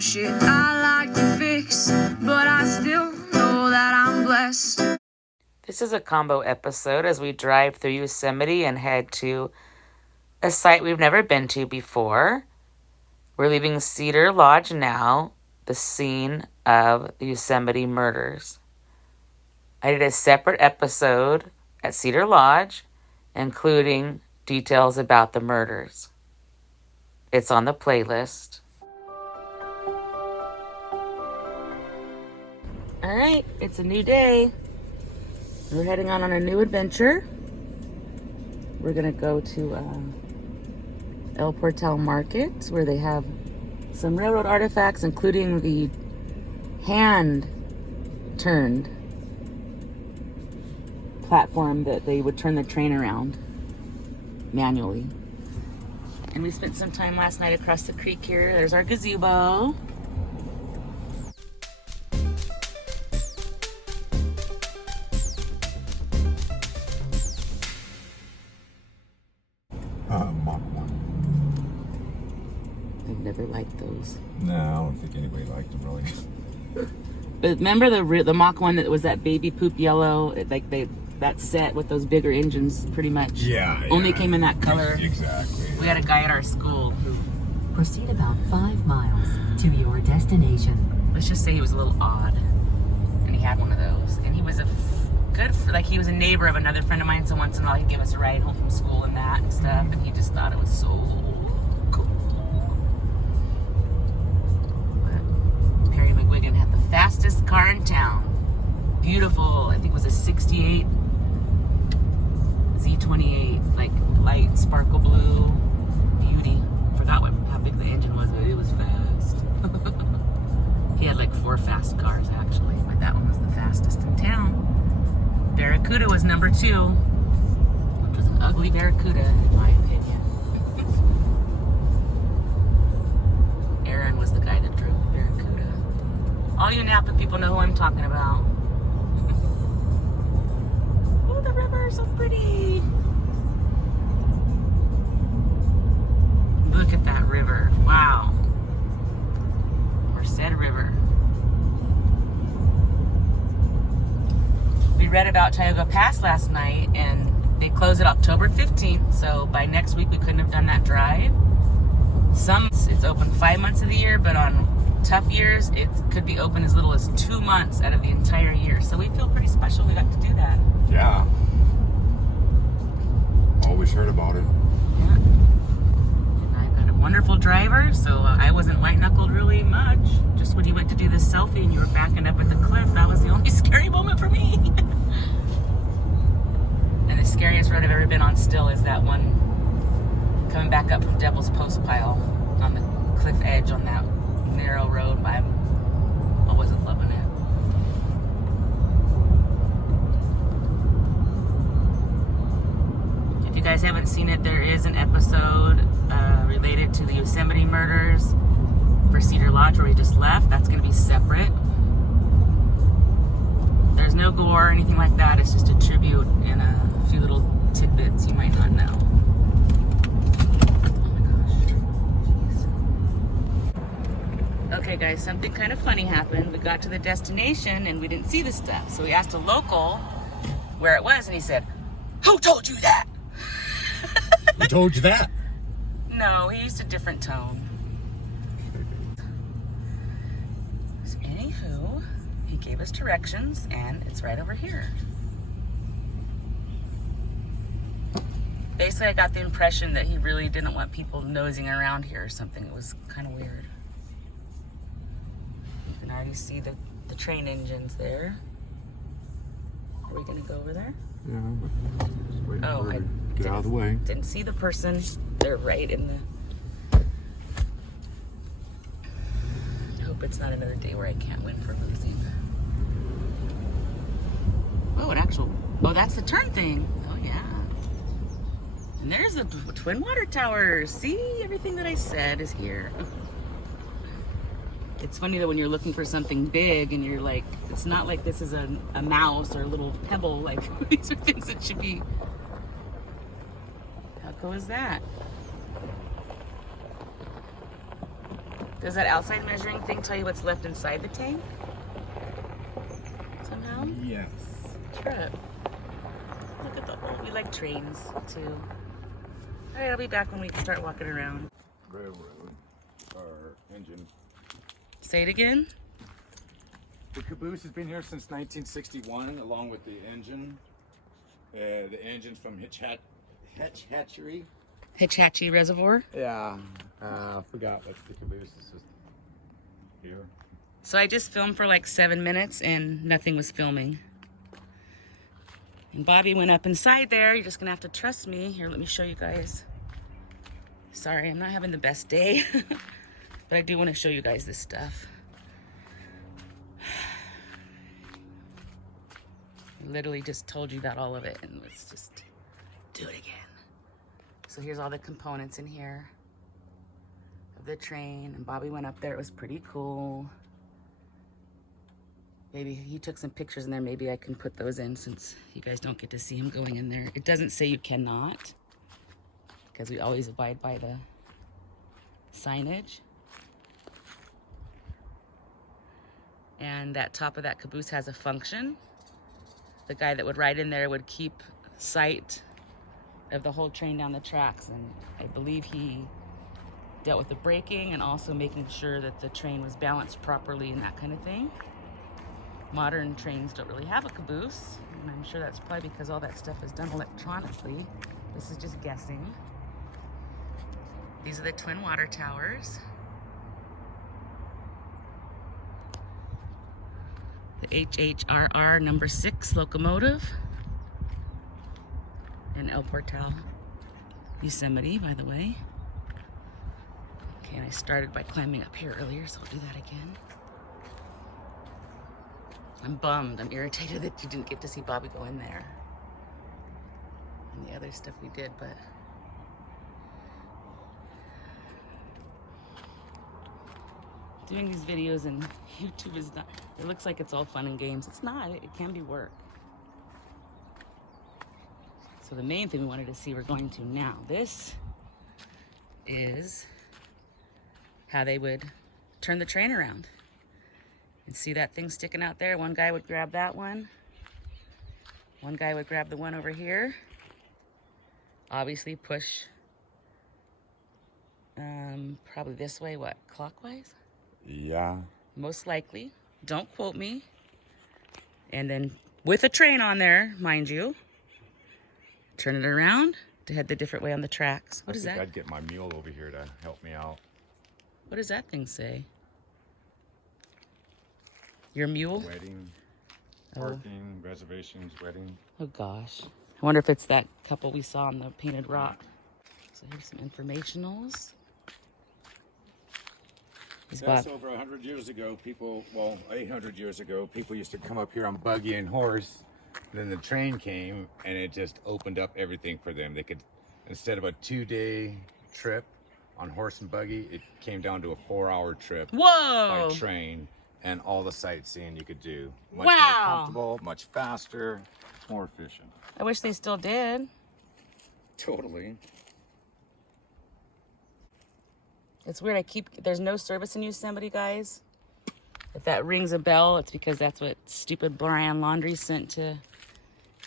some shit I like to fix, but I still know that I'm blessed. This is a combo episode as we drive through Yosemite and head to a site we've never been to before. We're leaving Cedar Lodge now, the scene of the Yosemite murders. I did a separate episode at Cedar Lodge, including details about the murders. It's on the playlist. All right, it's a new day. We're heading on a new adventure. We're gonna go to El Portal Market, where they have some railroad artifacts, including the hand-turned platform that they would turn the train around manually. And we spent some time last night across the creek here. There's our gazebo. Mach 1. I've never liked those. No, I don't think anybody liked them really. But remember the Mach 1 that was that baby poop yellow? That set with those bigger engines, pretty much. Yeah. Only came in that color. Exactly. We had a guy at our school who, Proceed about 5 miles to your destination. let's just say he was a little odd, and he had one of those. And he was he was a neighbor of another friend of mine, so once in a while he'd give us a ride home from school and that and stuff, and he just thought it was so cool. But Perry McGuigan had the fastest car in town. Beautiful, I think it was a 68 Z28, like light sparkle blue beauty. Forgot how big the engine was, but it was fast. He had like 4 fast cars actually, but that one was the fastest in town. Barracuda was number 2, which was an ugly Barracuda in my opinion. Aaron was the guy that drove the Barracuda. All you Napa people know who I'm talking about. Oh, the river is so pretty. Look at that river. Wow. Merced River. We read about Tioga Pass last night, and they close it October 15th, so by next week we couldn't have done that drive. It's open 5 months of the year, but on tough years, it could be open as little as 2 months out of the entire year. So we feel pretty special we got to do that. Yeah. Always heard about it. Yeah. And I got a wonderful driver, so I wasn't white-knuckled really much. Just when you went to do this selfie and you were backing up at the cliff, that was the only scary moment for me. And the scariest road I've ever been on still is that one coming back up from Devil's Post Pile on the cliff edge on that narrow road. I wasn't loving it. If you guys haven't seen it, there is an episode related to the Yosemite murders for Cedar Lodge where we just left. That's going to be separate. There's no gore or anything like that. It's just a tribute and a few little tidbits you might not know. Oh my gosh. Jeez. Okay guys, something kind of funny happened. We got to the destination and we didn't see the stuff. So we asked a local where it was and he said, "Who told you that?" Who told you that? No, he used a different tone. So anywho, he gave us directions and it's right over here. Basically, I got the impression that he really didn't want people nosing around here or something. It was kind of weird. You can already see the train engines there. Are we gonna go over there? Yeah. Just waiting Oh, for her I to get out of the way. Didn't see the person. They're right in the... I hope it's not another day where I can't win for losing. Oh, oh, that's the turn thing. Oh, yeah. And there's the Twin Water Towers. See, everything that I said is here. It's funny that when you're looking for something big and you're like, it's not like this is a mouse or a little pebble. Like, these are things that should be... How cool is that? Does that outside measuring thing tell you what's left inside the tank? Somehow? Yes. Trip. Look at the old, we like trains too. All right, I'll be back when we start walking around. Railroad. Or engine. Say it again. The caboose has been here since 1961, along with the engine. The engine's from Hatchery. Hitchhatchee Reservoir. Yeah. I forgot what the caboose is just here. So I just filmed for like 7 minutes and nothing was filming. And Bobby went up inside there. You're just gonna have to trust me. Here, let me show you guys. Sorry, I'm not having the best day, but I do want to show you guys this stuff. I literally just told you about all of it, and let's just do it again. So here's all the components in here of the train, and Bobby went up there. It was pretty cool. Maybe he took some pictures in there. Maybe I can put those in since you guys don't get to see him going in there. It doesn't say you cannot, because we always abide by the signage. And that top of that caboose has a function. The guy that would ride in there would keep sight of the whole train down the tracks, and I believe he dealt with the braking and also making sure that the train was balanced properly and that kind of thing. Modern trains don't really have a caboose, and I'm sure that's probably because all that stuff is done electronically. This is just guessing. These are the twin water towers. The HHRR number 6 locomotive. And El Portal, Yosemite, by the way. Okay, and I started by climbing up here earlier, so I'll do that again. I'm bummed. I'm irritated that you didn't get to see Bobby go in there. And the other stuff we did, but doing these videos and YouTube is not, it looks like it's all fun and games. It's not, it can be work. So the main thing we wanted to see, we're going to now. This is how they would turn the train around. And see that thing sticking out there? One guy would grab that one. One guy would grab the one over here. Obviously push probably this way, what, clockwise? Yeah. Most likely. Don't quote me. And then with a train on there, mind you, turn it around to head the different way on the tracks. What is that? I'd get my mule over here to help me out. What does that thing say? Your mule? Wedding, parking, reservations, wedding. Oh gosh. I wonder if it's that couple we saw on the painted rock. So here's some informationals. That's over 100 years ago. People, well, 800 years ago, people used to come up here on buggy and horse. Then the train came and it just opened up everything for them. They could, instead of a 2-day trip on horse and buggy, it came down to a 4-hour trip Whoa! by train, and all the sightseeing you could do. Much Wow! more comfortable, much faster, more efficient. I wish they still did. Totally. It's weird, there's no service in Yosemite, guys. If that rings a bell, it's because that's what stupid Brian Laundrie sent to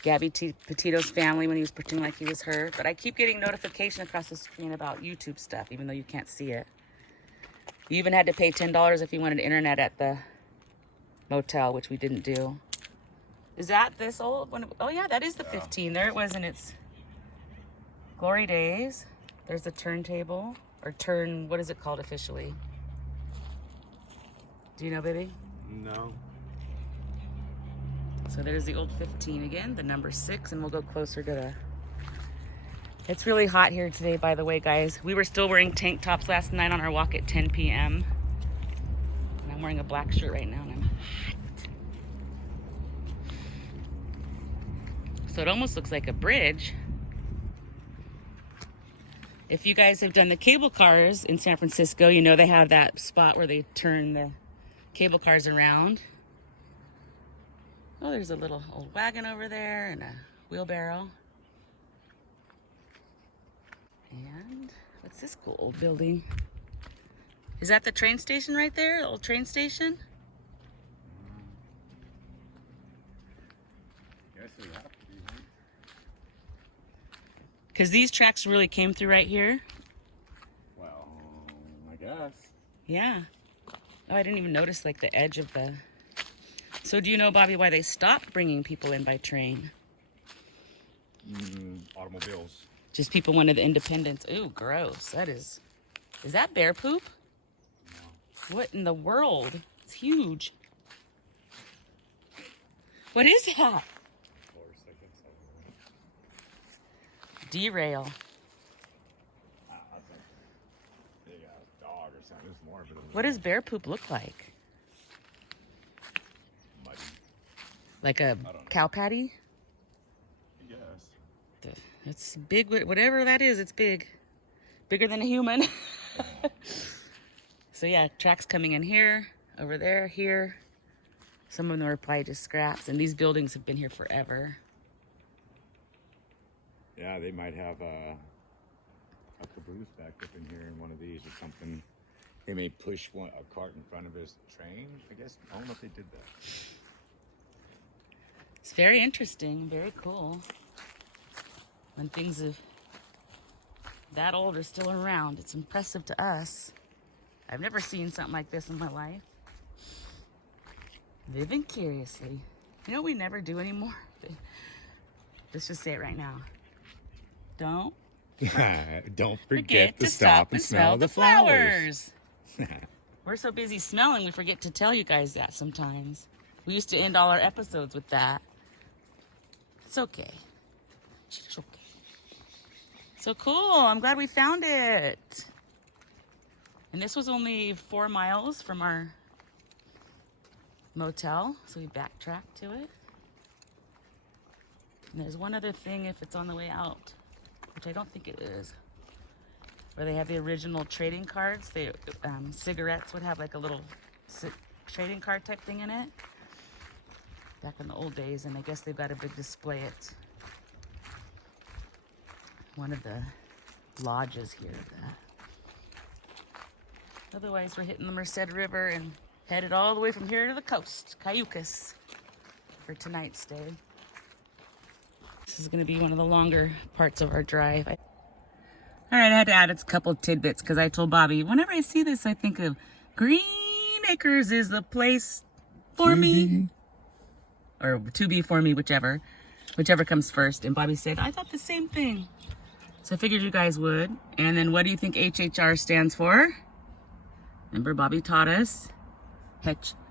Gabby Petito's family when he was pretending like he was her. But I keep getting notification across the screen about YouTube stuff, even though you can't see it. You even had to pay $10 if you wanted internet at the motel, which we didn't do. Is that this old one? Oh yeah, that is the 15. There it was in its glory days. There's the turntable, or what is it called officially? Do you know, baby? No. So there's the old 15 again, the number 6, and we'll go closer to the... It's really hot here today, by the way, guys. We were still wearing tank tops last night on our walk at 10 p.m. And I'm wearing a black shirt right now, and I'm hot. So it almost looks like a bridge. If you guys have done the cable cars in San Francisco, you know they have that spot where they turn the cable cars around. Oh, there's a little old wagon over there and a wheelbarrow. And what's this cool old building? Is that the train station right there? The old train station? Guess it would have to be, huh? Because these tracks really came through right here. Well, I guess. Yeah. Oh, I didn't even notice like the edge of the... So do you know, Bobby, why they stopped bringing people in by train? Automobiles. Just people wanted the independence. Ooh, gross. That is that bear poop? No. What in the world? It's huge. What is that? Horse, I guess. Derail. I think big ass dog or something. It's more of it. What does bear poop look like? Muddy, Like a know. cow patty? I guess. It's big, whatever that is, it's big. Bigger than a human. So yeah, tracks coming in here, over there, here. Some of them are probably just scraps, and these buildings have been here forever. Yeah, they might have a caboose back up in here in one of these or something. They may push a cart in front of his train, I guess. I don't know if they did that. It's very interesting, very cool. When things of that old are still around, it's impressive to us. I've never seen something like this in my life. Living curiously. You know what we never do anymore? Let's just say it right now. Don't Don't forget to stop and smell the flowers. We're so busy smelling, we forget to tell you guys that sometimes. We used to end all our episodes with that. It's okay. It's okay. So cool. I'm glad we found it. And this was only 4 miles from our motel, so we backtracked to it. And there's one other thing if it's on the way out, which I don't think it is, where they have the original trading cards. They cigarettes would have like a little trading card type thing in it back in the old days, and I guess they've got a big display at one of the lodges here. Otherwise, we're hitting the Merced River and headed all the way from here to the coast, Cayucas, for tonight's stay. This is going to be one of the longer parts of our drive. All right, I had to add a couple tidbits because I told Bobby, whenever I see this, I think of Green Acres is the place for me. Or to be for me, whichever comes first. And Bobby said, I thought the same thing. So I figured you guys would. And then what do you think HHR stands for? Remember Bobby taught us?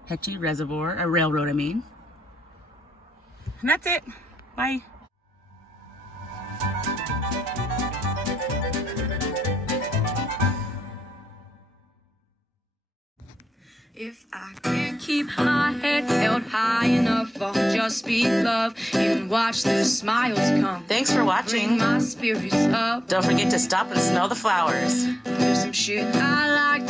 Hetchy Reservoir, a railroad, I mean. And that's it. Bye. If I can't keep my head held high enough, I'll just speak love and watch the smiles come. Thanks for watching. Bring my spirits up. Don't forget to stop and smell the flowers. There's some shit I like